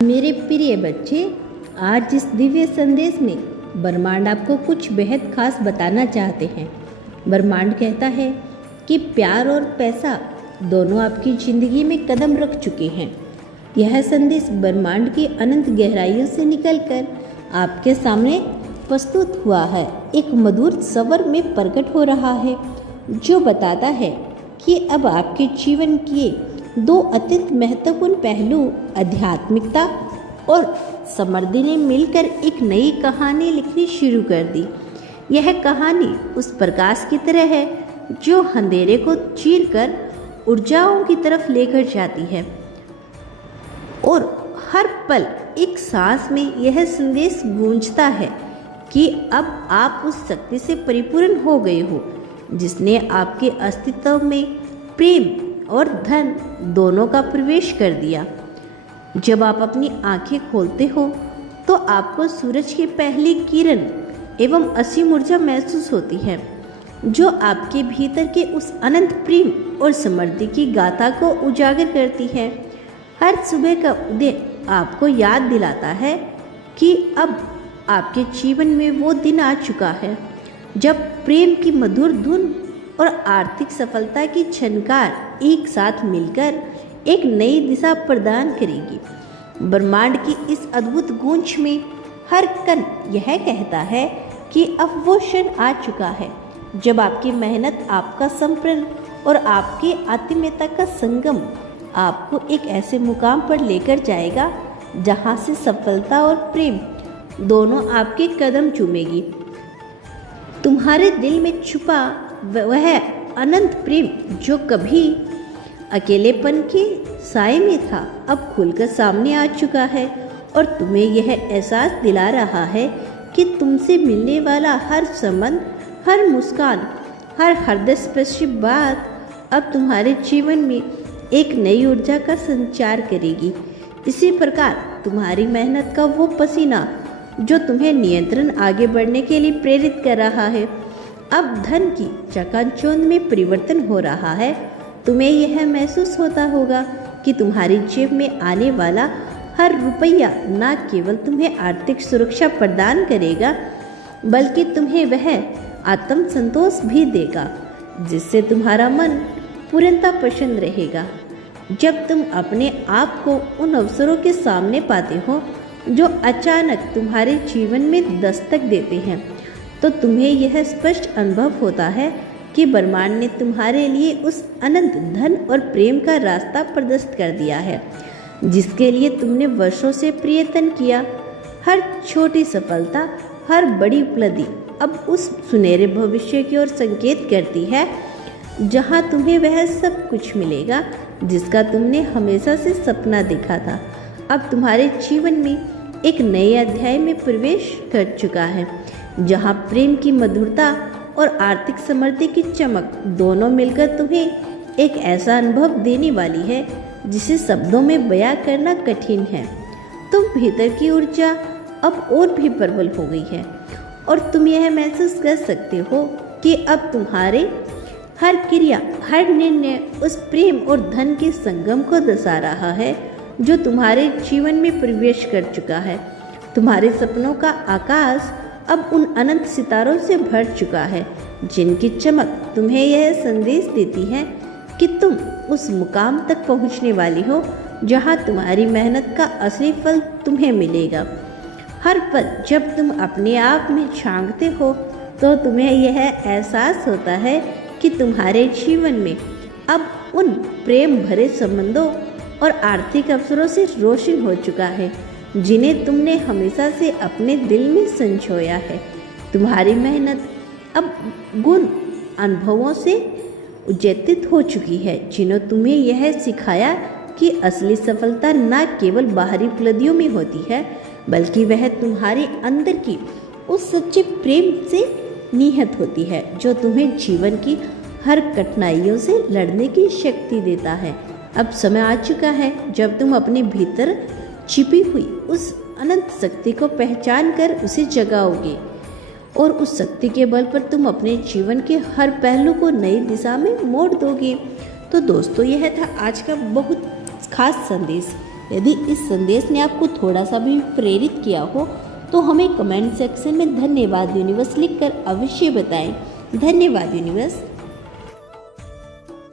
मेरे प्रिय बच्चे, आज इस दिव्य संदेश में ब्रह्मांड आपको कुछ बेहद खास बताना चाहते हैं। ब्रह्मांड कहता है कि प्यार और पैसा दोनों आपकी जिंदगी में कदम रख चुके हैं। यह संदेश ब्रह्मांड की अनंत गहराइयों से निकलकर आपके सामने प्रस्तुत हुआ है। एक मधुर स्वर में प्रकट हो रहा है जो बताता है कि अब आपके जीवन के दो अत्यंत महत्वपूर्ण पहलू आध्यात्मिकता और समृद्धि ने मिलकर एक नई कहानी लिखनी शुरू कर दी। यह कहानी उस प्रकाश की तरह है जो अंधेरे को चीरकर ऊर्जाओं की तरफ लेकर जाती है और हर पल एक सांस में यह संदेश गूंजता है कि अब आप उस शक्ति से परिपूर्ण हो गए हो जिसने आपके अस्तित्व में प्रेम और धन दोनों का प्रवेश कर दिया। जब आप अपनी आंखें खोलते हो तो आपको सूरज की पहली किरण एवं असीम ऊर्जा महसूस होती है जो आपके भीतर के उस अनंत प्रेम और समृद्धि की गाथा को उजागर करती है। हर सुबह का उदय आपको याद दिलाता है कि अब आपके जीवन में वो दिन आ चुका है जब प्रेम की मधुर धुन और आर्थिक सफलता की झनकार एक साथ मिलकर एक नई दिशा प्रदान करेगी। ब्रह्मांड की इस अद्भुत गूंज में हर कण यह कहता है कि अब वो क्षण आ चुका है जब आपकी मेहनत, आपका समर्पण और आपके आत्मीयता का संगम आपको एक ऐसे मुकाम पर लेकर जाएगा जहां से सफलता और प्रेम दोनों आपके कदम चूमेगी। तुम्हारे दिल में छुपा वह अनंत प्रेम जो कभी अकेलेपन के साए में था अब खुलकर सामने आ चुका है और तुम्हें यह एहसास दिला रहा है कि तुमसे मिलने वाला हर संबंध, हर मुस्कान, हर हृदयस्पर्शी बात अब तुम्हारे जीवन में एक नई ऊर्जा का संचार करेगी। इसी प्रकार तुम्हारी मेहनत का वो पसीना जो तुम्हें नियंत्रण आगे बढ़ने के लिए प्रेरित कर रहा है अब धन की चकाचौंध में परिवर्तन हो रहा है। तुम्हें यह महसूस होता होगा कि तुम्हारी जेब में आने वाला हर रुपया न केवल तुम्हें आर्थिक सुरक्षा प्रदान करेगा बल्कि तुम्हें वह आत्म संतोष भी देगा जिससे तुम्हारा मन पूर्णतः प्रसन्न रहेगा। जब तुम अपने आप को उन अवसरों के सामने पाते हो जो अचानक तुम्हारे जीवन में दस्तक देते हैं तो तुम्हें यह स्पष्ट अनुभव होता है कि ब्रह्मांड ने तुम्हारे लिए उस अनंत धन और प्रेम का रास्ता प्रशस्त कर दिया है जिसके लिए तुमने वर्षों से प्रयत्न किया। हर छोटी सफलता, हर बड़ी उपलब्धि अब उस सुनहरे भविष्य की ओर संकेत करती है जहां तुम्हें वह सब कुछ मिलेगा जिसका तुमने हमेशा से सपना देखा था। अब तुम्हारे जीवन में एक नए अध्याय में प्रवेश कर चुका है जहां प्रेम की मधुरता और आर्थिक समृद्धि की चमक दोनों मिलकर तुम्हें एक ऐसा अनुभव देने वाली है जिसे शब्दों में बयां करना कठिन है। तुम भीतर की ऊर्जा अब और भी प्रबल हो गई है और तुम यह महसूस कर सकते हो कि अब तुम्हारे हर क्रिया, हर निर्णय उस प्रेम और धन के संगम को दर्शा रहा है जो तुम्हारे जीवन में प्रवेश कर चुका है। तुम्हारे सपनों का आकाश अब उन अनंत सितारों से भर चुका है जिनकी चमक तुम्हें यह संदेश देती है कि तुम उस मुकाम तक पहुंचने वाली हो जहां तुम्हारी मेहनत का असली फल तुम्हें मिलेगा। हर पल जब तुम अपने आप में झांकते हो तो तुम्हें यह एहसास होता है कि तुम्हारे जीवन में अब उन प्रेम भरे संबंधों और आर्थिक अवसरों से रोशन हो चुका है जिन्हें तुमने हमेशा से अपने दिल में संजोया है। तुम्हारी मेहनत अब गुण अनुभवों से उज्जीवित हो चुकी है जिन्होंने तुम्हें यह सिखाया कि असली सफलता न केवल बाहरी उपलब्धियों में होती है बल्कि वह तुम्हारे अंदर की उस सच्चे प्रेम से निहित होती है जो तुम्हें जीवन की हर कठिनाइयों से लड़ने की शक्ति देता है। अब समय आ चुका है जब तुम अपने भीतर छिपी हुई उस अनंत शक्ति को पहचान कर उसे जगाओगे और उस शक्ति के बल पर तुम अपने जीवन के हर पहलू को नई दिशा में मोड़ दोगे। तो दोस्तों, यह था आज का बहुत खास संदेश। यदि इस संदेश ने आपको थोड़ा सा भी प्रेरित किया हो तो हमें कमेंट सेक्शन में धन्यवाद यूनिवर्स लिखकर अवश्य बताएं। धन्यवाद यूनिवर्स।